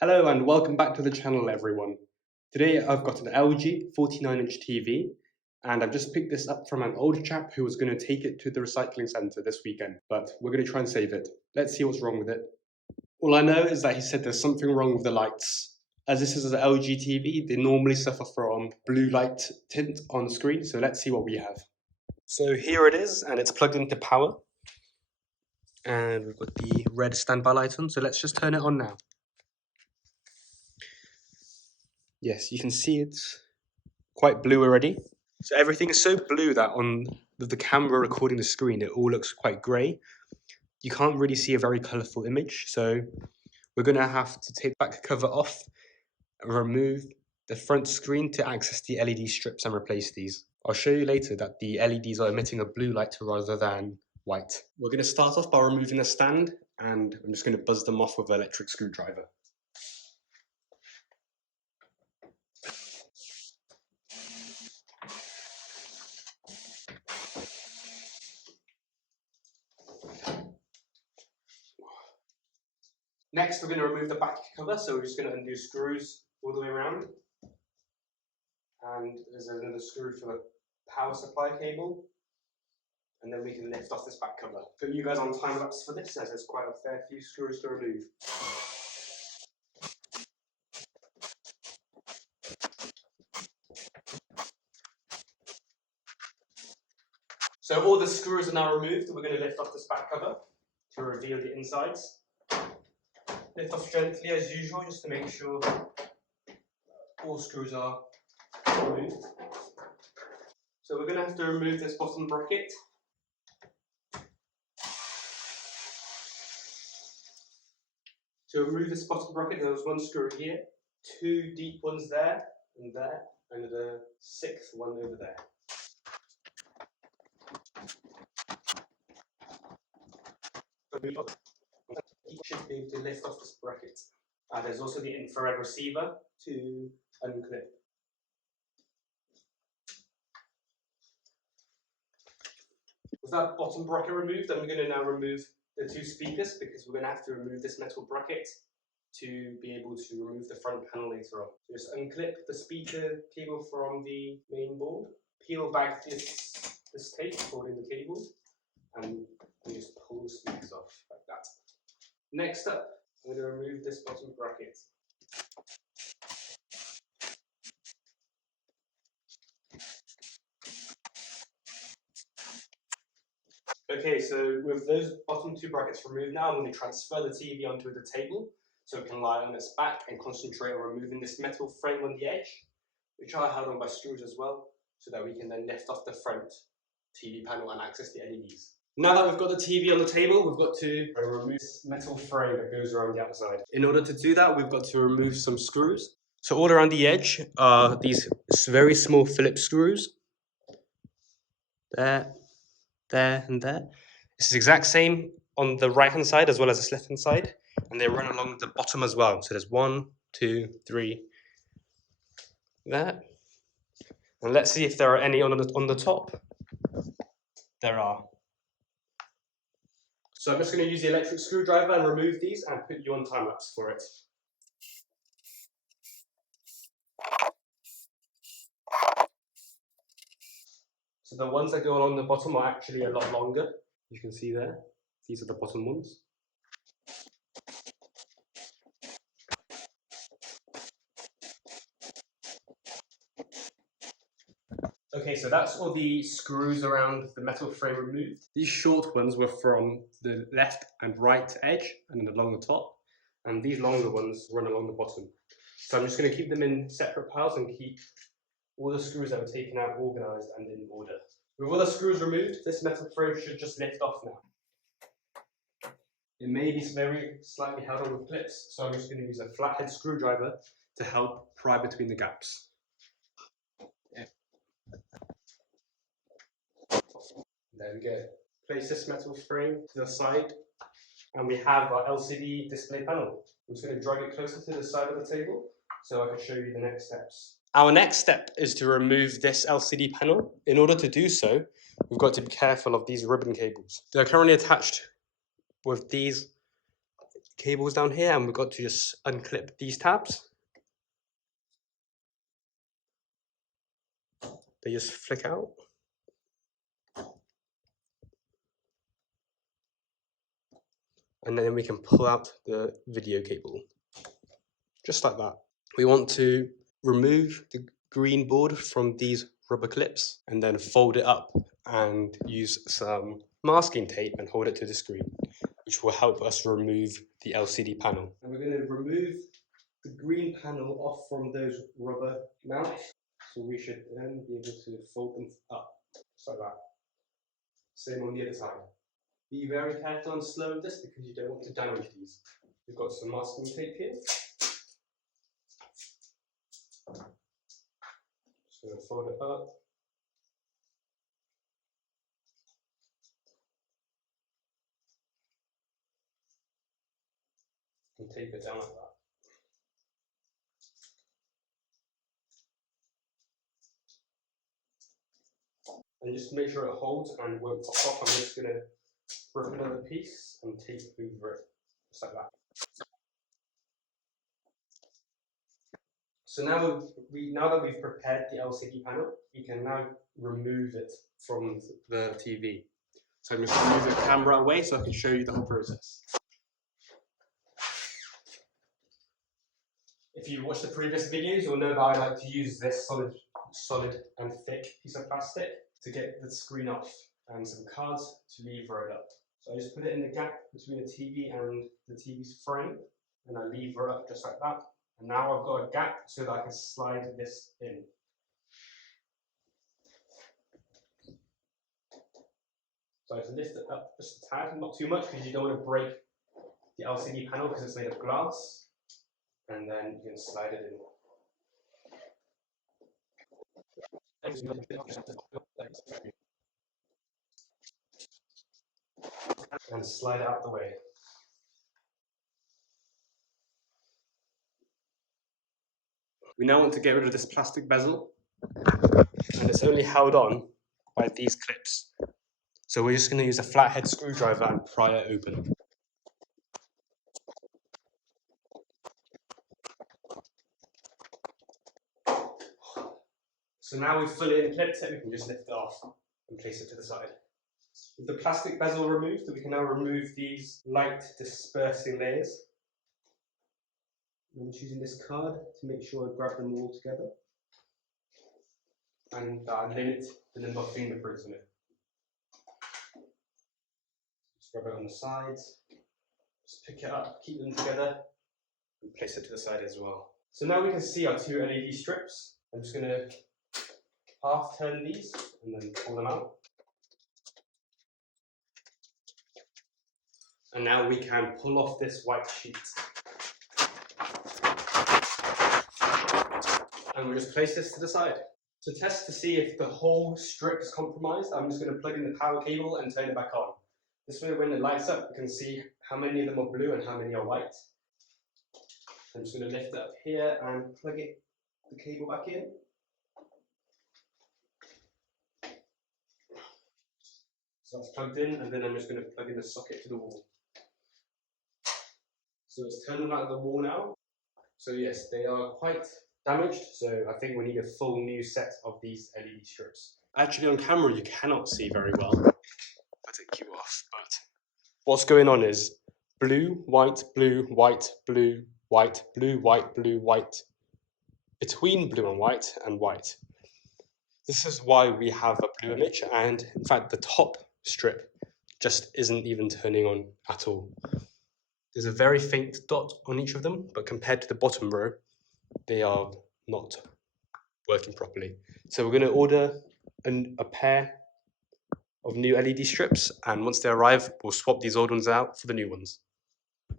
Hello and welcome back to the channel, everyone. Today I've got an LG 49-inch TV and I've just picked this up from an old chap who was going to take it to the recycling centre this weekend, but we're going to try and save it. Let's see what's wrong with it. All I know is that he said there's something wrong with the lights. As this is an LG TV, they normally suffer from blue light tint on screen, so let's see what we have. So here it is, and it's plugged into power. And we've got the red standby light on, so let's just turn it on now. Yes, you can see it's quite blue already. So everything is so blue that on the camera recording the screen, it all looks quite grey. You can't really see a very colourful image, so we're going to have to take the back cover off and remove the front screen to access the LED strips and replace these. I'll show you later that the LEDs are emitting a blue light rather than white. We're going to start off by removing the stand, and I'm just going to buzz them off with an electric screwdriver. Next, we're going to remove the back cover, so we're just going to undo screws all the way around. And there's another screw for the power supply cable. And then we can lift off this back cover. Put you guys on time lapse for this, as there's quite a fair few screws to remove. So all the screws are now removed. We're going to lift off this back cover to reveal the insides. Lift off gently as usual, just to make sure all screws are removed. So we're going to have to remove this bottom bracket. To remove this bottom bracket, there was one screw here, two deep ones there, and a sixth one over there. You should be able to lift off this bracket. There's also the infrared receiver to unclip. With that bottom bracket removed, I'm going to now remove the two speakers, because we're going to have to remove this metal bracket to be able to remove the front panel later on. So just unclip the speaker cable from the main board, peel back this tape holding the cable, and you just pull the speakers off like that. Next up, I'm going to remove this bottom bracket. Okay, so with those bottom two brackets removed now, I'm going to transfer the TV onto the table so it can lie on its back and concentrate on removing this metal frame on the edge, which are held on by screws as well, so that we can then lift off the front TV panel and access the LEDs. Now that we've got the TV on the table, we've got to remove this metal frame that goes around the outside. In order to do that, we've got to remove some screws. So all around the edge are these very small Phillips screws. There, and there. It's the exact same on the right hand side as well as the left hand side, and they run along the bottom as well. So there's 1, 2, 3 there, and let's see if there are any on the top. There are. So I'm just going to use the electric screwdriver and remove these and put you on time lapse for it. So the ones that go along the bottom are actually a lot longer. You can see there. These are the bottom ones. Okay, so that's all the screws around the metal frame removed. These short ones were from the left and right edge and along the top, and these longer ones run along the bottom. So I'm just going to keep them in separate piles and keep all the screws that were taken out organised and in order. With all the screws removed, this metal frame should just lift off now. It may be very slightly held on with clips, so I'm just going to use a flathead screwdriver to help pry between the gaps. There we go. Place this metal frame to the side, and we have our LCD display panel. I'm just going to drag it closer to the side of the table so I can show you the next steps. Our next step is to remove this LCD panel. In order to do so, we've got to be careful of these ribbon cables. They're currently attached with these cables down here, and we've got to just unclip these tabs. They just flick out. And then we can pull out the video cable, just like that. We want to remove the green board from these rubber clips and then fold it up and use some masking tape and hold it to the screen, which will help us remove the LCD panel. And we're going to remove the green panel off from those rubber mounts. So we should then be able to fold them up, just like that. Same on the other side. Be very careful and slow with this because you don't want to damage these. We've got some masking tape here. Just going to fold it up. And tape it down like that. And just make sure it holds and won't pop off. I'm just going to rip another piece and tape over it, just like that. So now that we've prepared the LCD panel, we can now remove it from the TV. So I'm just going to move the camera away so I can show you the whole process. If you watched the previous videos, you'll know that I like to use this solid and thick piece of plastic to get the screen off and some cards to lever it up. So I just put it in the gap between the TV and the TV's frame, and I lever it up just like that. And now I've got a gap so that I can slide this in. So I just lift it up just a tad, not too much because you don't want to break the LCD panel because it's made of glass. And then you can slide it in. And slide out the way. We now want to get rid of this plastic bezel, and it's only held on by these clips. So we're just going to use a flathead screwdriver and pry it open. So now we've fully unclipped it, we can just lift it off and place it to the side. With the plastic bezel removed, we can now remove these light dispersing layers. I'm just using this card to make sure I grab them all together and limit the number of fingerprints on it. Just grab it on the sides, just pick it up, keep them together, and place it to the side as well. So now we can see our two LED strips. I'm just going to half turn these and then pull them out. And now we can pull off this white sheet. And we'll just place this to the side. To test to see if the whole strip is compromised, I'm just going to plug in the power cable and turn it back on. This way when it lights up, we can see how many of them are blue and how many are white. I'm just going to lift it up here and plug the cable back in. So that's plugged in, and then I'm just going to plug in the socket to the wall. So it's turned out the wall now. So yes, they are quite damaged, so I think we need a full new set of these LED strips. Actually on camera you cannot see very well. I'll take you off, but what's going on is blue, white, blue, white, blue, white, blue, white, blue, white, between blue and white. This is why we have a blue image, and in fact the top strip just isn't even turning on at all. There's a very faint dot on each of them, but compared to the bottom row, they are not working properly. So we're going to order a pair of new LED strips, and once they arrive, we'll swap these old ones out for the new ones.